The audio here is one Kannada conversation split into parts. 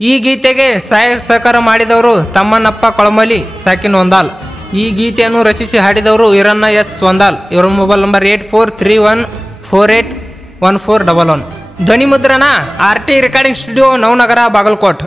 ಈ ಗೀತೆಗೆ ಸಹಕಾರ ಮಾಡಿದವರು ತಮ್ಮನಪ್ಪ ಕೊಳಮಲಿ ಸಾಕಿನ್ ವಂದಾಲ್. ಈ ಗೀತೆಯನ್ನು ರಚಿಸಿ ಹಾಡಿದವರು ಈರಣ್ಣ ಎಸ್ ವಂದಾಲ್. ಇವರ ಮೊಬೈಲ್ ನಂಬರ್ 8431481411. ಧ್ವನಿ ಮುದ್ರಣ RT recording studio, Navanagar, Bagalkot.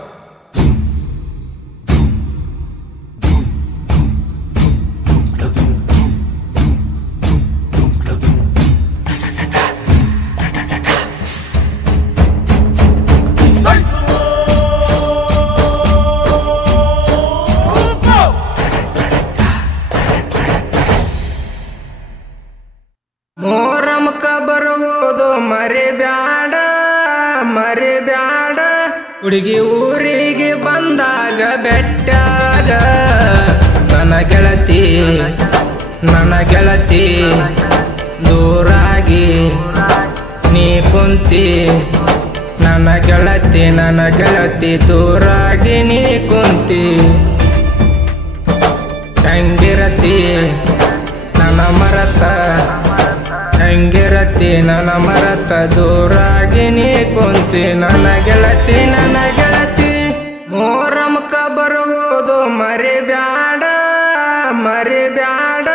ಮೋರಮಕ ಬರುವುದು ಮರಿಬ್ಯಾಡ ಮರಿಬ್ಯಾಡ, ಹುಡುಗಿ ಊರಿಗೆ ಬಂದಾಗ ಬೆಟ್ಟಾಗ ನನ್ನ ಗೆಳತಿ ದೂರಾಗಿ ನೀ ಕುಂತಿ. ನನ್ನ ಗೆಳತಿ ದೂರಾಗಿ ನೀ ಕುಂತಿ. ಹೆಂಗಿರತಿ ನನ್ನ ಮರತ, ಹೆಂಗಿರತಿ ನನ್ನ ಮರತ, ದೂರಾಗಿ ನೀ ಕುಂತಿ. ನನ್ನ ಗೆಳತಿ ಮೋರಮಕ ಬರುವುದು ಮರಿಬ್ಯಾಡ ಮರಿಬ್ಯಾಡ,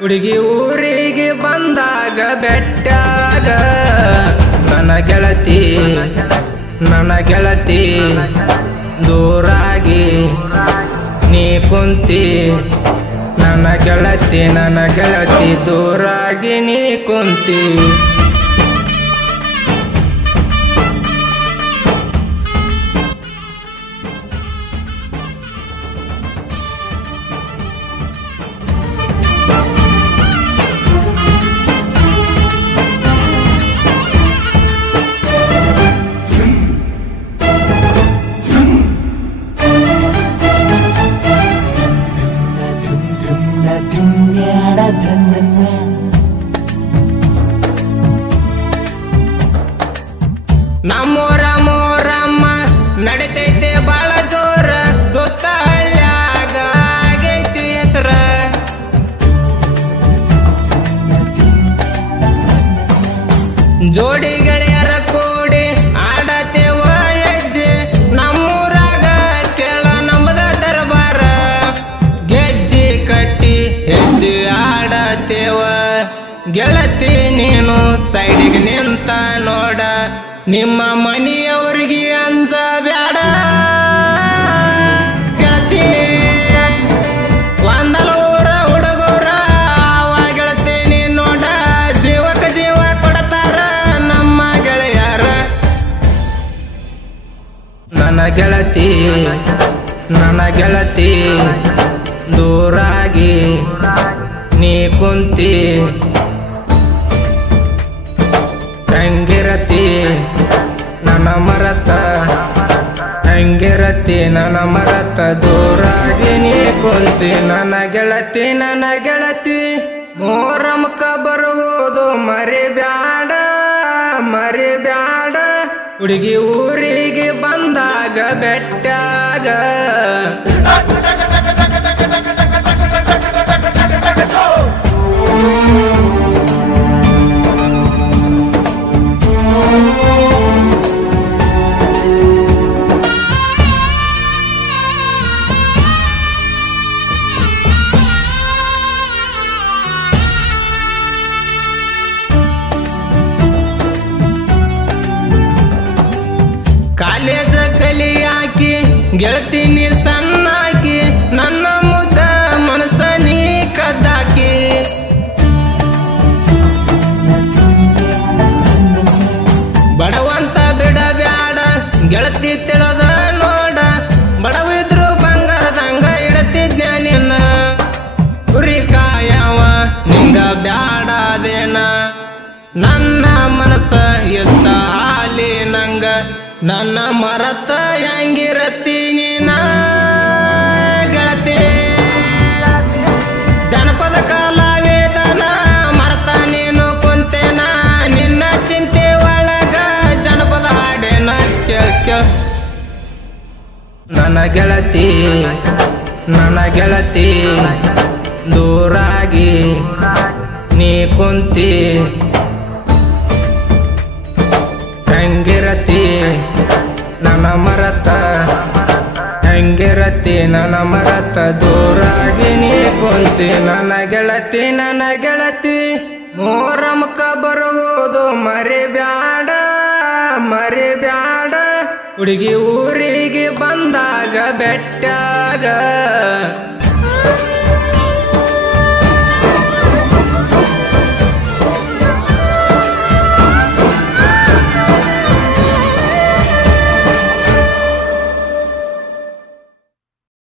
ಹುಡುಗಿ ಊರಿಗೆ ಬಂದಾಗ ಬೆಟ್ಟಾಗ ನನ್ನ ಗೆಳತಿ ದೂರಾಗಿ ನೀ ಕುಂತಿ. ನನ್ನ ಗೆಳತಿ ದೂರಾಗಿ ನೀ ಕುಂತಿ. ನಮ್ಮೂರ ಮೋರಮ್ಮ ನಡಿತೈತೆ ಬಾಳ ಜೋರ, ಗೊತ್ತ ಹಳ್ಳ್ಯಾಗ ಆಗೈತಿ ಹೆಸರ. ಜೋಡಿ ಗೆಳೆಯರ ಕೂಡಿ ಆಡತೇವ ಹೆಜ್ಜೆ, ನಮ್ಮೂರಾಗ ಕೇಳ ನಂಬದ ದರ್ಬಾರ. ಗೆಜ್ಜಿ ಕಟ್ಟಿ ಹೆಜ್ಜೆ ಆಡತೇವ, ಗೆಳತಿ ನೀನು ಸೈಡಿಗೆ ನಿಂತ ನೋಡ. ನಿಮ್ಮ ಮನೆಯವ್ರಿಗೆ ಅಂಜ ಬ್ಯಾಡ ಗೆಳತಿ, ಒಂದಲೂರ ಹುಡುಗರ ಅವ ಗೆಳತಿ ನೀ ನೋಡ. ಜೀವಕ್ಕೆ ಜೀವ ಕೊಡತಾರ ನಮ್ಮ ಗೆಳೆಯರ. ನನ್ನ ಗೆಳತಿ ದೂರಾಗಿ ನೀ ಕುಂತಿ. ಹೆಂಗಿರತಿ ನನ್ನ ಮರತ, ಹೆಂಗಿರತಿ ನನ್ನ ಮರತ, ದೂರಾಗಿ ನೀ ಕುಂತಿ. ನನ್ನ ಗೆಳತಿ ಮೋರಮಕ ಬರುವುದು ಮರಿಬ್ಯಾಡ ಮರಿಬ್ಯಾಡ, ಹುಡುಗಿ ಊರಿಗೆ ಬಂದಾಗ ಬೆಟ್ಟಾಗ. ಕಾಲೇಜ ಕಲಿಯಾಕಿ ಗೆಳತಿ ನೀ ಸಣ್ಣಾಕಿ, ನನ್ನ ಮುದ್ದ ಮನಸ್ಸ ನೀ ಕದ್ದಾಕಿ. ಬಡವಂತ ಬಿಡಬ್ಯಾಡ ಗೆಳತಿ ತಿಳಿದ ನೋಡ, ಬಡವಿದ್ರು ಬಂಗಾರದಂಗ ಇಡತಿದ್ನ ನಿನ್ನ. ಕುರಿ ಕಾಯವ ನಿಂಗ ಬ್ಯಾಡದೇನ, ನನ್ನ ಮನಸ್ಸ ಎತ್ತ ಹಾಲಿ ನಂಗ. ನನ್ನ ಮರತ ಹೆಂಗಿರತಿ ನೀನ ಗೆಳತಿ, ಜನಪದ ಕಲಾವಿದನ ಮರತ ನೀನು ಕುಂತೇನ. ನಿನ್ನ ಚಿಂತೆ ಒಳಗ ಜನಪದ ಹಾಡೇನ ಕೇಳ. ನನ್ನ ಗೆಳತಿ ದೂರಾಗಿ ನೀ ಕುಂತಿ. ಹೆಂಗಿರತಿ ನನ್ನ ಮರತ ಮರತ ಹೆಂಗಿರತಿ ನನ್ನ ಮರತ ದೂರಾಗಿ ನೀ ಕುಂತಿ ನನ್ನ ಗೆಳತಿ ಮೋರಮಕ ಬರುವುದು ಮರಿಬ್ಯಾಡ ಹುಡುಗಿ ಊರಿಗೆ ಬಂದಾಗ ಬೆಟ್ಟಾಗ